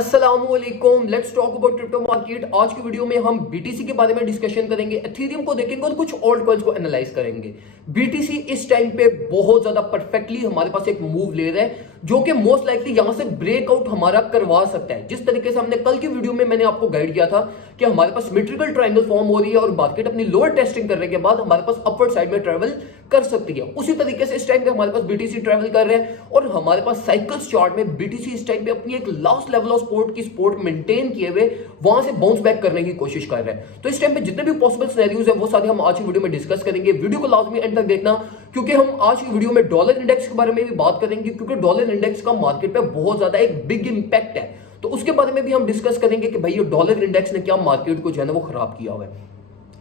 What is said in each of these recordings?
अस्सलामुअलैकुम, let's talk about crypto market. आज की वीडियो में हम बीटीसी के बारे में डिस्कशन करेंगे, एथेरियम को देखेंगे और कुछ ऑल्ट कॉइन्स को एनालाइज करेंगे। बीटीसी इस टाइम पे बहुत ज्यादा परफेक्टली हमारे पास एक मूव ले रहा है जो कि मोस्ट लाइकली यहां से ब्रेकआउट हमारा करवा सकता है। जिस तरीके से हमने कल की वीडियो में मैंने आपको गाइड किया था कि हमारे पास सिमेट्रिकल ट्रायंगल फॉर्म हो रही है और मार्केट अपनी लोअर टेस्टिंग करने के बाद हमारे पास अपवर्ड साइड में ट्रेवल कर सकती है, उसी तरीके से इस टाइम पे हमारे पास बीटीसी ट्रेवल कर रहे हैं और हमारे पास साइकिल्स चार्ट में बीटीसी इस टाइम पे अपनी एक last level of support maintain किए हुए वहां से बाउंस बैक करने की कोशिश कर रहे हैं। तो इस टाइम पे जितने भी पॉसिबल सिनेरियोज है वो सारे हम आज की वीडियो में डिस्कस करेंगे। वीडियो को लाजमी एंड तक देखना क्योंकि हम आज की वीडियो में डॉलर इंडेक्स के बारे में भी बात करेंगे, क्योंकि डॉलर इंडेक्स का मार्केट पे बहुत ज्यादा एक बिग इंपैक्ट है। तो उसके बारे में भी हम डिस्कस करेंगे कि भाई ये डॉलर इंडेक्स ने क्या मार्केट को जो है ना वो खराब किया हुआ है।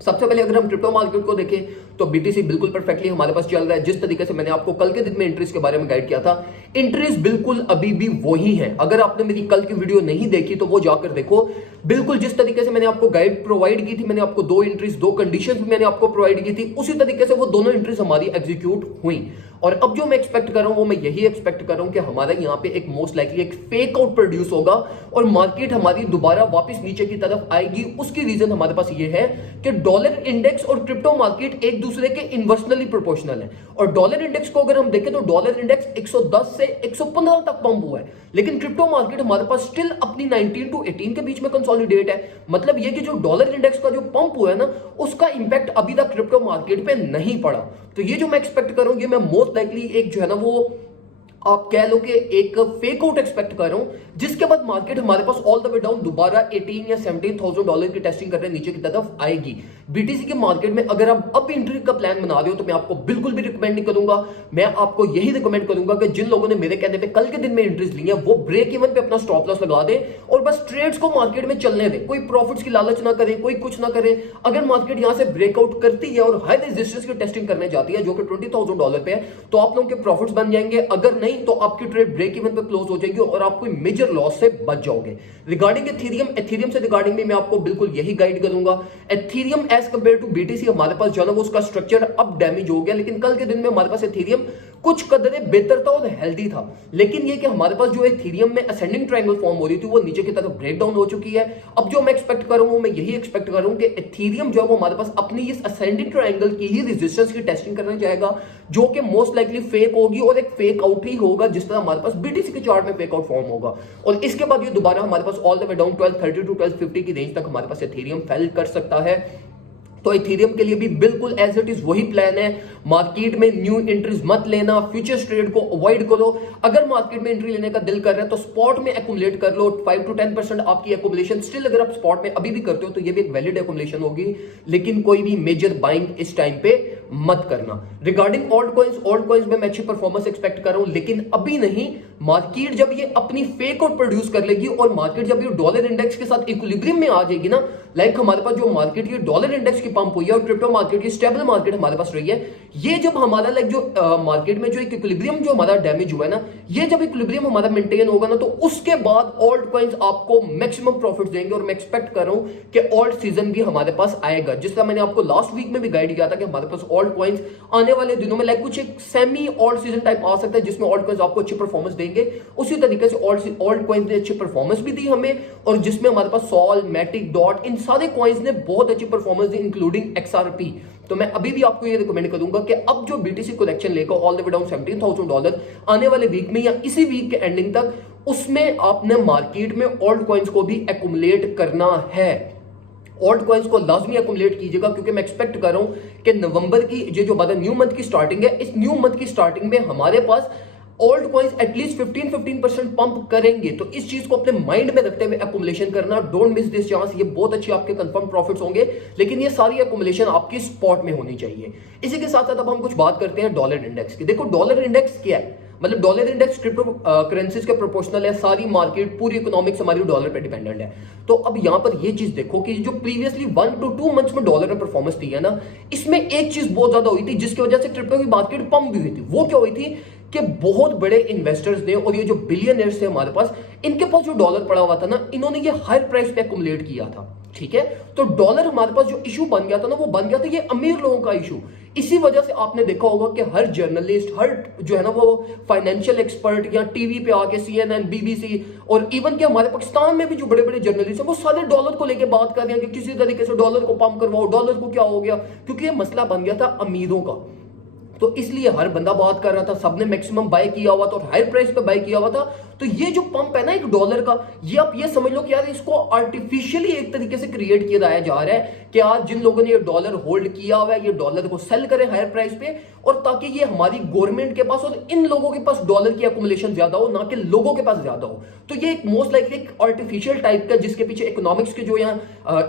सबसे पहले अगर हम क्रिप्टो मार्केट को देखें तो बीटीसी बिल्कुल परफेक्टली हमारे पास चल रहा है। जिस तरीके से मैंने आपको कल के दिन में एंट्रीज के बारे में गाइड किया था, एंट्रीज बिल्कुल अभी भी वही है। अगर आपने मेरी कल की वीडियो नहीं देखी तो वो जाकर देखो। बिल्कुल जिस तरीके से मैंने आपको गाइड प्रोवाइड की थी, मैंने आपको दो एंट्रीज, दो कंडीशंस मैंने आपको प्रोवाइड की थी, उसी तरीके से वो दोनों एंट्रीज हमारी एग्जीक्यूट हुई। और अब जो मैं एक्सपेक्ट कर रहा हूं वो मैं यही एक्सपेक्ट कर रहा हूं कि हमारा यहां पे एक मोस्ट लाइकली एक फेक आउट प्रोड्यूस होगा और मार्केट हमारी दोबारा वापस नीचे की तरफ आएगी। उसकी रीजन हमारे पास ये है कि डॉलर इंडेक्स और क्रिप्टो मार्केट एक दूसरे के इन्वर्सनली प्रोपोर्शनल है। और डॉलर इंडेक्स को अगर हम देखें तो डॉलर इंडेक्स 110 से 115 तक पंप हुआ है, लेकिन क्रिप्टो मार्केट हमारे पास स्टिल अपनी 19 टू 18 के बीच में कंसोलिडेट है। मतलब ये कि जो डॉलर इंडेक्स का जो पंप हुआ है ना, उसका इंपैक्ट अभी तक क्रिप्टो मार्केट पे नहीं पड़ा। तो ये जो मैं एक्सपेक्ट कर रहा हूं, ये मैं मोस्ट लाइकली एक जो है ना वो आप कह लो कि एक फेक आउट एक्सपेक्ट कर रहा हूं, जिसके बाद मार्केट हमारे पास ऑल द वे डाउन दोबारा 18 या 17,000 डॉलर की टेस्टिंग करने नीचे की तरफ आएगी। बीटीसी के मार्केट में अगर आप अब एंट्री का प्लान बना रहे हो तो मैं आपको बिल्कुल भी रिकमेंड नहीं करूंगा। मैं आपको यही रिकमेंड करूंगा कि जिन लोगों ने मेरे कहने पे कल के दिन में एंट्रीज ली है वो ब्रेक इवन पे अपना स्टॉप लॉस लगा दे और बस ट्रेड्स को मार्केट में चलने दे। कोई प्रॉफिट्स की लालच ना करे, कोई कुछ ना करे। अगर मार्केट यहां से ब्रेकआउट करती है और हाई रेजिस्टेंस की टेस्टिंग करने जाती है जो कि 20,000 डॉलर पे है, तो आप लोगों के प्रॉफिट्स बन जाएंगे। अगर नहीं तो आपकी ट्रेड ब्रेक इवन पे क्लोज हो जाएगी और आप कोई मेजर लॉस से बच जाओगे। रिगार्डिंग एथेरियम से रिगार्डिंग भी मैं आपको बिल्कुल यही गाइड करूंगा। Ethereum as compare to BTC हमारे पास जो है वो उसका स्ट्रक्चर अब डैमेज हो गया, लेकिन कल के दिन में हमारे पास एथेरियम कुछ कदरे बेहतर था और हेल्दी था। लेकिन ये कि हमारे पास जो एथेरियम में असेंडिंग ट्रायंगल फॉर्म हो रही थी वो नीचे की तरफ ब्रेक डाउन हो चुकी है। अब जो मैं एक्सपेक्ट कर रहा हूं मैं यही एक्सपेक्ट कर रहा हूं कि एथेरियम जो है वो हमारे पास अपनी इस असेंडिंग ट्रायंगल की ही रेजिस्टेंस की टेस्टिंग करने जाएगा, जो कि मोस्ट लाइकली फेक होगी और एक फेक आउट ही होगा, जिस तरह हमारे पास बीटीसी के चार्ट में फेक आउट फॉर्म होगा। और इसके बाद ये दोबारा हमारे पास all the way down 1230 to 1250 की रेंज तक हमारे पास एथेरियम फेल कर सकता है। तो इथेरियम के लिए भी बिल्कुल एज इट इज वही प्लान है। मार्केट में न्यू एंट्रीज मत लेना, फ्यूचर्स ट्रेड को अवॉइड करो। अगर मार्केट में एंट्री लेने का दिल कर रहा है तो स्पॉट में एक्युमुलेट कर लो। 5 to 10% आपकी एक्युमुलेशन स्टिल अगर आप स्पॉट में अभी भी करते हो तो ये भी एक वैलिड एक्युमुलेशन होगी, लेकिन कोई भी मेजर बाइंग इस टाइम पे मत करना। रिगार्डिंग ऑल्ट कॉइंस में मैं अच्छी परफॉर्मेंस एक्सपेक्ट कर रहा हूं, लेकिन अभी नहीं। मार्केट जब ये अपनी फेक आउट प्रोड्यूस कर लेगी और मार्केट जब ये डॉलर इंडेक्स के साथ इक्विलिब्रियम में आ जाएगी ना, लाइक हमारे पास जो मार्केट ये डॉलर इंडेक्स की पंप हुई है और क्रिप्टो मार्केट की स्टेबल मार्केट हमारे पास रही है, ये जब हमारा लाइक जो मार्केट में जो एक इक्विलिब्रियम जो हमारा डैमेज हुआ है ना, ये जब इक्विलिब्रियम हमारा मेंटेन होगा ना, तो उसके बाद ऑल्ट कॉइंस आपको मैक्सिमम प्रॉफिट देंगे। और मैं एक्सपेक्ट कर रहा हूं कि ऑल्ट सीजन भी हमारे पास आएगा। जिस तरह मैंने आपको लास्ट वीक में भी गाइड किया था कि हमारे पास ऑल्ट कॉइंस आने वाले दिनों में लाइक कुछ एक सेमी ऑल्ट सीजन टाइप आ सकता है, जिसमें ऑल्ट कॉइंस आपको अच्छी परफॉर्मेंस देंगे। उसी तरीके से ऑल्ट कॉइंस ने अच्छी परफॉर्मेंस भी दी हमें, और जिसमें हमारे पास सॉल, मैटिक, डॉट, इन सारे कॉइंस ने बहुत अच्छी परफॉर्मेंस दी, इंक्लूडिंग एक्सआरपी। तो मैं अभी भी आपको ये रिकमेंड करूंगा कि अब जो बीटीसी कलेक्शन लेकर all the way down 17,000 dollar आने वाले वीक में या इसी वीक के एंडिंग तक, उसमें आपने मार्केट में ऑल्ट कॉइंस को भी एक्युमुलेट करना है। ऑल्ट कॉइंस को लाजमी एक्युमुलेट कीजिएगा, क्योंकि मैं एक्सपेक्ट कर रहा हूं कि नवंबर की ये जो न्यू मंथ की स्टार्टिंग है, इस न्यू मंथ की स्टार्टिंग में हमारे पास ऑल्ट कॉइंस एटलीस्ट 15% पंप करेंगे। तो इस चीज को अपने माइंड में रखते हुए एक्युमुलेशन करना, डोंट मिस दिस चांस। ये बहुत अच्छे आपके कंफर्म प्रॉफिट्स होंगे, लेकिन ये सारी एक्युमुलेशन आपकी स्पॉट में होनी चाहिए। इसी के साथ साथ अब हम कुछ बात करते हैं डॉलर इंडेक्स की। देखो डॉलर इंडेक्स क्या है, मतलब डॉलर इंडेक्स क्रिप्टो करेंसीज के प्रोपोर्शनल है। सारी मार्केट, पूरी इकोनॉमिक्स हमारी डॉलर पे डिपेंडेंट है। तो अब यहां पर ये चीज देखो कि जो प्रीवियसली 1 to 2 मंथ्स में डॉलर ने परफॉर्मेंस दी है ना, इसमें एक चीज बहुत ज्यादा हुई थी जिसकी वजह से क्रिप्टो की मार्केट पंप भी हुई थी। वो क्या हुई थी कि बहुत बड़े इन्वेस्टर्स ने और ये जो बिलियनर्स थे हमारे पास, इनके पास जो डॉलर पड़ा हुआ था ना, इन्होंने ये हाई प्राइस पे एक्युमुलेट किया था। ठीक है। तो डॉलर हमारे पास जो इशू बन गया था ना, वो बन गया था ये अमीर लोगों का इशू। इसी वजह से आपने देखा होगा कि हर जर्नलिस्ट, हर जो है ना वो फाइनेंशियल एक्सपर्ट या टीवी पे आके CNN, BBC और इवन के हमारे पाकिस्तान में भी जो बड़े बड़े जर्नलिस्ट हैं वो सारे डॉलर को लेके बात कर रहे हैं कि किसी तरीके से डॉलर को पंप करवाओ, डॉलर को क्या हो गया, क्योंकि ये मसला बन गया था अमीरों का। तो इसलिए हर बंदा बात कर रहा था, सबने मैक्सिमम बाय किया हुआ था और हाई प्राइस पे बाय किया हुआ था। तो ये जो पंप है ना एक डॉलर का, ये आप ये समझ लो कि यार इसको आर्टिफिशियली एक तरीके से क्रिएट किया जा रहा है कि आज जिन लोगों ने ये डॉलर होल्ड किया हुआ है ये डॉलर को सेल करें हायर प्राइस पे, और ताकि ये हमारी गवर्नमेंट के पास और इन लोगों के पास डॉलर की अकोमोलेशन ज्यादा हो, ना कि लोगों के पास ज्यादा हो। तो ये एक मोस्ट लाइकली एक आर्टिफिशियल टाइप का, जिसके पीछे इकोनॉमिक्स के जो यहाँ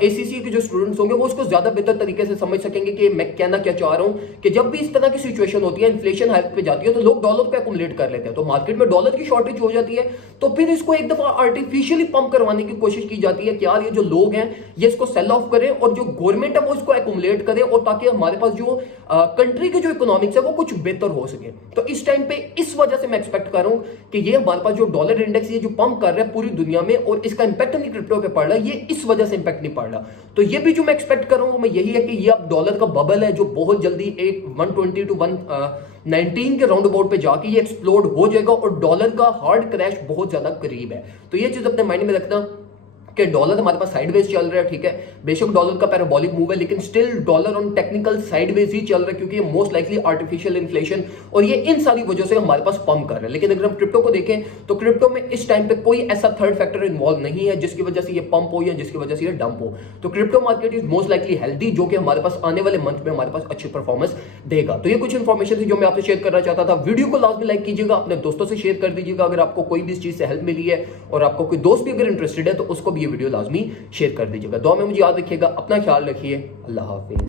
ACC के जो स्टूडेंट्स होंगे वो उसको ज्यादा बेहतर तरीके से समझ सकेंगे कि मैं कहना क्या चाह रहा हूं कि जब भी इस तरह की सिचुएशन होती है, इन्फ्लेशन हाइक पे जाती है, तो लोग डॉलर पे अकोमोलेट कर लेते हैं, तो मार्केट में डॉलर की शॉर्टेज हो जाती है। तो फिर इसको एक दफा आर्टिफिशियली पंप करवाने की कोशिश की जाती है कि यार ये जो लोग हैं ये इसको सेल ऑफ करें और जो गवर्नमेंट है वो इसको अकोमोलेट करे, और ताकि हमारे पास जो कंट्री के जो इकोनॉमिक्स है वो कुछ बेहतर हो सके। तो इस टाइम पे इस वजह से मैं एक्सपेक्ट कर रहा हूं कि ये हमारे पास जो डॉलर इंडेक्स ये जो पंप कर रहा है पूरी दुनिया में, और इसका इंपैक्ट नहीं क्रिप्टो पे पड़ रहा है, ये इस वजह से इंपैक्ट नहीं पड़ रहा। तो ये भी जो मैं एक्सपेक्ट कर रहा हूं मैं यही है कि ये अब डॉलर का बबल है जो बहुत जल्दी एक 120 to 119 के राउंड अबाउट पे जाके ये एक्सप्लोड हो जाएगा और डॉलर का हार्ड क्रैश बहुत ज्यादा करीब है। तो ये चीज अपने माइंड में रखना कि डॉलर हमारे पास साइडवेज चल रहा है, ठीक है। बेशक डॉलर का पैराबोलिक मूव है, लेकिन still dollar on technical sideways ही चल रहा है, क्योंकि ये मोस्ट लाइकली आर्टिफिशियल इन्फ्लेशन और ये इन सारी वजह से हमारे पास पंप कर रहा है। लेकिन अगर हम क्रिप्टो को देखें तो क्रिप्टो में इस टाइम पे कोई ऐसा थर्ड फैक्टर इन्वॉल्व नहीं है जिसकी वजह से ये पंप हो या जिसकी वजह से ये डंप हो। तो crypto market is most likely healthy, जो कि हमारे पास आने वाले मंथ में हमारे पास अच्छी परफॉर्मेंस देगा। तो ये कुछ इन्फॉर्मेशन थी जो मैं आपसे शेयर करना चाहता था। वीडियो को लास्ट में लाइक कीजिएगा, अपने दोस्तों से शेयर कर दीजिएगा अगर आपको कोई भी इस चीज से हेल्प मिली है, और आपको कोई दोस्त भी अगर इंटरेस्टेड है तो उसको भी ये वीडियो लाजमी शेयर कर दीजिएगा। दुआ में मुझे याद रखिएगा, अपना ख्याल रखिए, अल्लाह हाफिज।